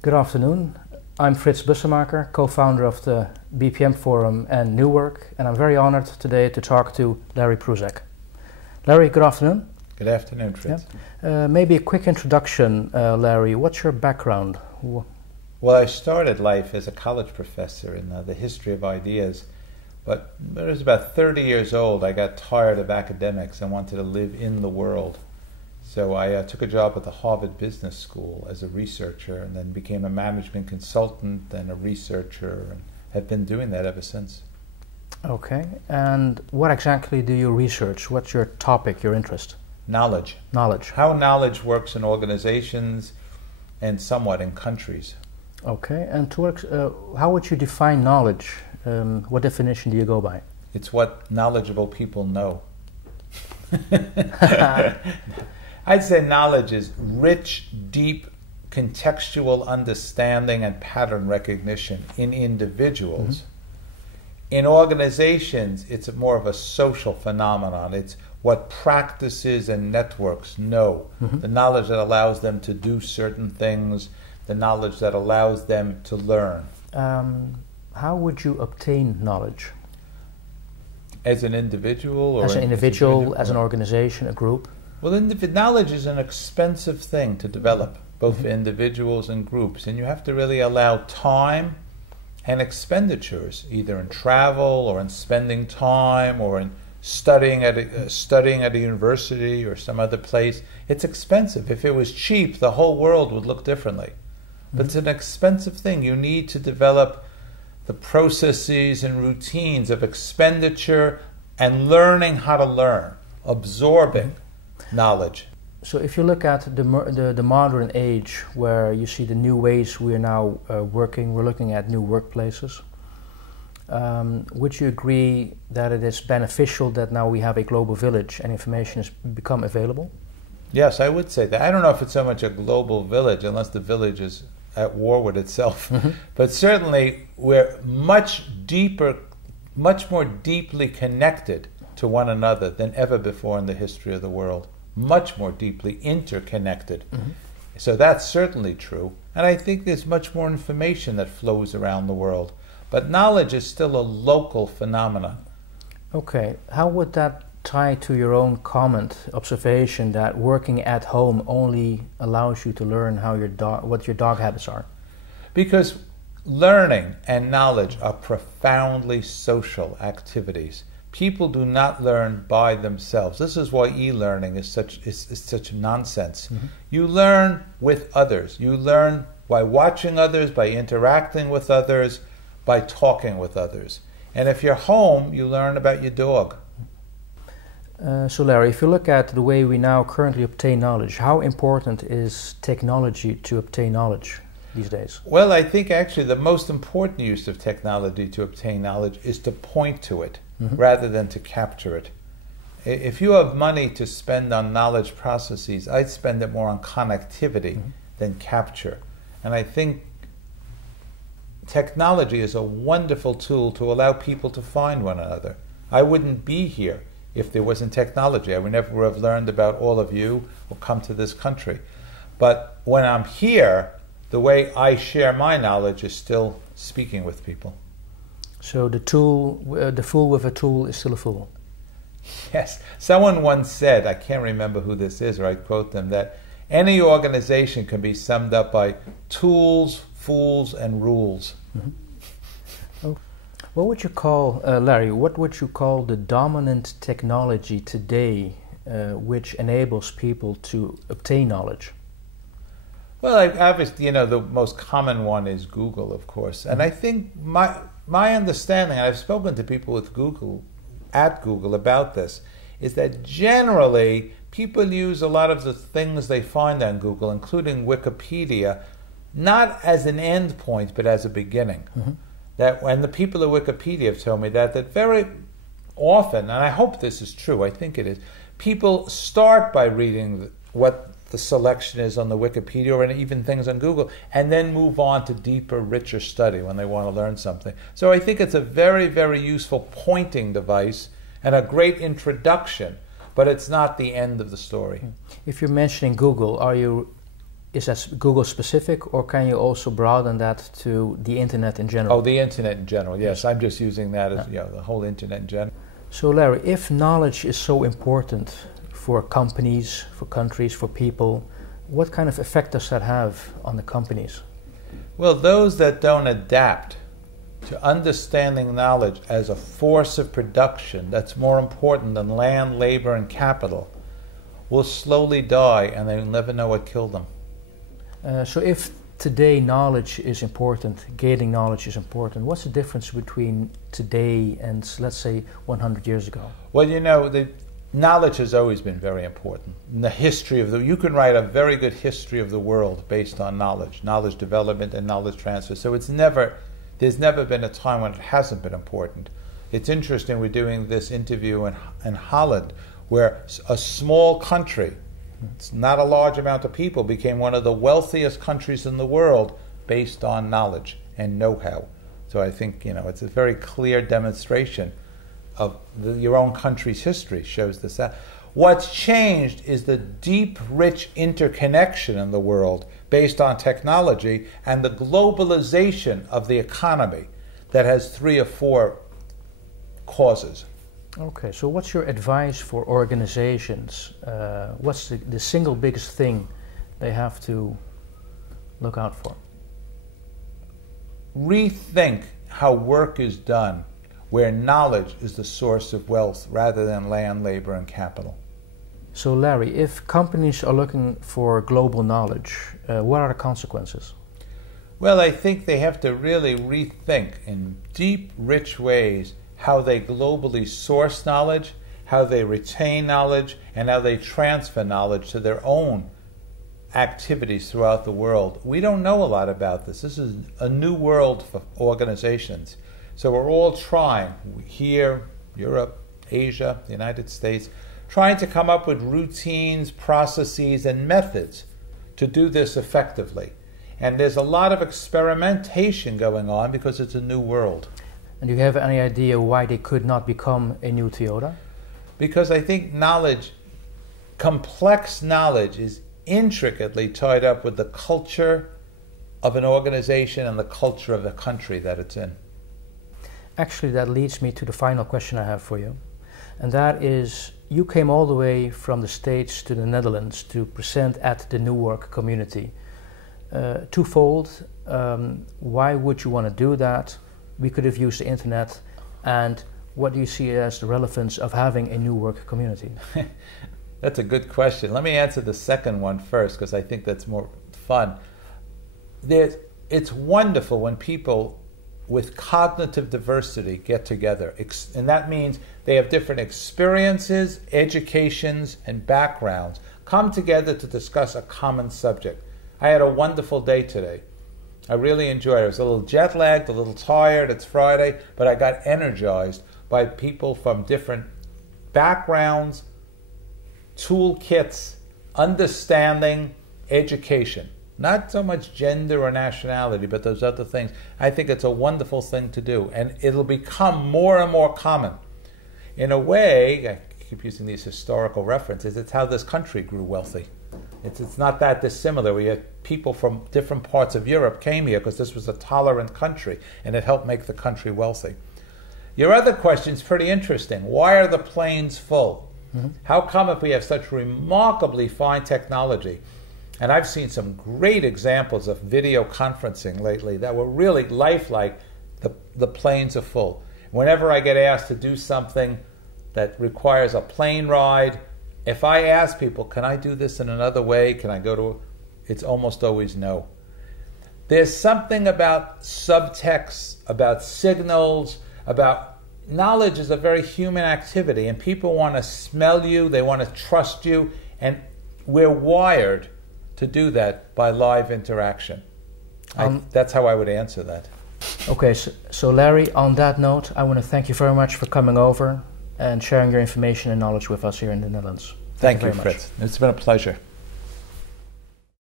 Good afternoon. I'm Frits Bussemaker, co-founder of the BPM Forum and New Work, and I'm very honored today to talk to Larry Prusak. Larry, good afternoon. Good afternoon, Frits. Maybe a quick introduction, Larry. What's your background? Well, I started life as a college professor in the history of ideas, but when I was about 30 years old, I got tired of academics and wanted to live in the world. So I took a job at the Harvard Business School as a researcher and then became a management consultant and a researcher and have been doing that ever since. Okay, and what exactly do you research? What's your topic, your interest? Knowledge. Knowledge. How knowledge works in organizations and somewhat in countries. Okay, and how would you define knowledge? What definition do you go by? It's what knowledgeable people know. I'd say knowledge is rich, deep, contextual understanding and pattern recognition in individuals. Mm-hmm. In organizations, it's more of a social phenomenon. It's what practices and networks know. Mm-hmm. The knowledge that allows them to do certain things, the knowledge that allows them to learn. How would you obtain knowledge? As an individual? Or as an individual, as an organization, a group? Well, knowledge is an expensive thing to develop, both for individuals and groups, and you have to really allow time and expenditures, either in travel or in spending time or in studying at a university or some other place. It's expensive. If it was cheap, the whole world would look differently. But it's an expensive thing. You need to develop the processes and routines of expenditure and learning how to learn, absorbing knowledge. So if you look at the modern age where you see the new ways we are now working, we're looking at new workplaces, would you agree that it is beneficial that now we have a global village and information has become available? Yes, I would say that. I don't know if it's so much a global village unless the village is at war with itself. Mm-hmm. But certainly we're much more deeply connected to one another than ever before in the history of the world. Much more deeply interconnected. Mm-hmm. So that's certainly true. And I think there's much more information that flows around the world. But knowledge is still a local phenomenon. Okay. How would that tie to your own observation that working at home only allows you to learn how what your dog habits are? Because learning and knowledge are profoundly social activities. People do not learn by themselves. This is why e-learning is such nonsense. Mm-hmm. You learn with others. You learn by watching others, by interacting with others, by talking with others. And if you're home, you learn about your dog. So Larry, if you look at the way we now currently obtain knowledge, how important is technology to obtain knowledge these days? Well, I think actually the most important use of technology to obtain knowledge is to point to it. Mm-hmm. Rather than to capture it. If you have money to spend on knowledge processes, I'd spend it more on connectivity mm-hmm. than capture. And I think technology is a wonderful tool to allow people to find one another. I wouldn't be here if there wasn't technology. I would never have learned about all of you or come to this country. But when I'm here, the way I share my knowledge is still speaking with people. So the fool with a tool is still a fool. Yes. Someone once said, I can't remember who this is, or I quote them, that any organization can be summed up by tools, fools, and rules. Mm-hmm. Oh. What would you call, Larry, what would you call the dominant technology today which enables people to obtain knowledge? Well, obviously, the most common one is Google, of course. And I think my understanding, and I've spoken to people at Google about this, is that generally people use a lot of the things they find on Google, including Wikipedia, not as an end point, but as a beginning. Mm-hmm. That when the people at Wikipedia have told me that very often, and I hope this is true, I think it is, people start by reading what the selection is on the Wikipedia or even things on Google, and then move on to deeper, richer study when they want to learn something. So I think it's a very, very useful pointing device and a great introduction, but it's not the end of the story. If you're mentioning Google, are you is that Google specific, or can you also broaden that to the internet in general? Oh, the internet in general, yes. I'm just using that as the whole internet in general. So Larry, if knowledge is so important for companies, for countries, for people, what kind of effect does that have on the companies? Well, those that don't adapt to understanding knowledge as a force of production that's more important than land, labor, and capital will slowly die, and they'll never know what killed them. So if today knowledge is important, gaining knowledge is important, what's the difference between today and, let's say, 100 years ago? Well, the knowledge has always been very important. In the history of you can write a very good history of the world based on knowledge development and knowledge transfer. So there's never been a time when it hasn't been important. It's interesting, we're doing this interview in Holland, where a small country, it's not a large amount of people, became one of the wealthiest countries in the world based on knowledge and know-how. So I think, it's a very clear demonstration of your own country's history shows this out. What's changed is the deep, rich interconnection in the world based on technology and the globalization of the economy that has 3 or 4 causes. Okay, so what's your advice for organizations? What's the single biggest thing they have to look out for? Rethink how work is done, where knowledge is the source of wealth rather than land, labor, and capital. So Larry, if companies are looking for global knowledge, what are the consequences? Well, I think they have to really rethink in deep, rich ways how they globally source knowledge, how they retain knowledge, and how they transfer knowledge to their own activities throughout the world. We don't know a lot about this. This is a new world for organizations. So we're all trying, here, Europe, Asia, the United States, trying to come up with routines, processes, and methods to do this effectively. And there's a lot of experimentation going on because it's a new world. And do you have any idea why they could not become a new Toyota? Because I think complex knowledge is intricately tied up with the culture of an organization and the culture of the country that it's in. Actually, that leads me to the final question I have for you. And that is, you came all the way from the States to the Netherlands to present at the New Work community. Twofold, why would you want to do that? We could have used the internet, and what do you see as the relevance of having a New Work community? That's a good question. Let me answer the second one first, because I think that's more fun. It's wonderful when people with cognitive diversity get together, and that means they have different experiences, educations, and backgrounds, come together to discuss a common subject. I had a wonderful day today. I really enjoyed it. I was a little jet lagged, a little tired. It's Friday, but I got energized by people from different backgrounds, toolkits, understanding, education. Not so much gender or nationality, but those other things. I think it's a wonderful thing to do, and it'll become more and more common. In a way, I keep using these historical references, it's how this country grew wealthy. It's not that dissimilar. We had people from different parts of Europe came here because this was a tolerant country, and it helped make the country wealthy. Your other question is pretty interesting. Why are the planes full? Mm-hmm. How come if we have such remarkably fine technology, and I've seen some great examples of video conferencing lately that were really lifelike, the planes are full. Whenever I get asked to do something that requires a plane ride, if I ask people, can I do this in another way? Can I go to, it's almost always no. There's something about subtext, about signals, about knowledge is a very human activity, and people want to smell you, they want to trust you, and we're wired to do that by live interaction. That's how I would answer that. Okay, so Larry, on that note, I want to thank you very much for coming over and sharing your information and knowledge with us here in the Netherlands. Thank you, Frits. It's been a pleasure.